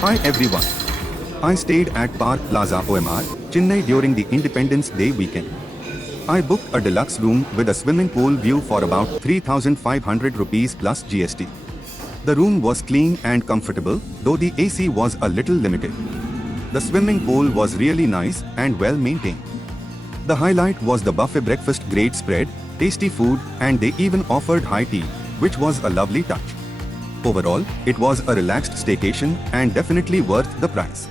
Hi everyone. I stayed at Park Plaza OMR, Chennai during the Independence Day weekend. I booked a deluxe room with a swimming pool view for about 3,500 rupees plus GST. The room was clean and comfortable, though the AC was a little limited. The swimming pool was really nice and well maintained. The highlight was the buffet breakfast, great spread, tasty food, and they even offered high tea, which was a lovely touch. Overall, it was a relaxed staycation and definitely worth the price.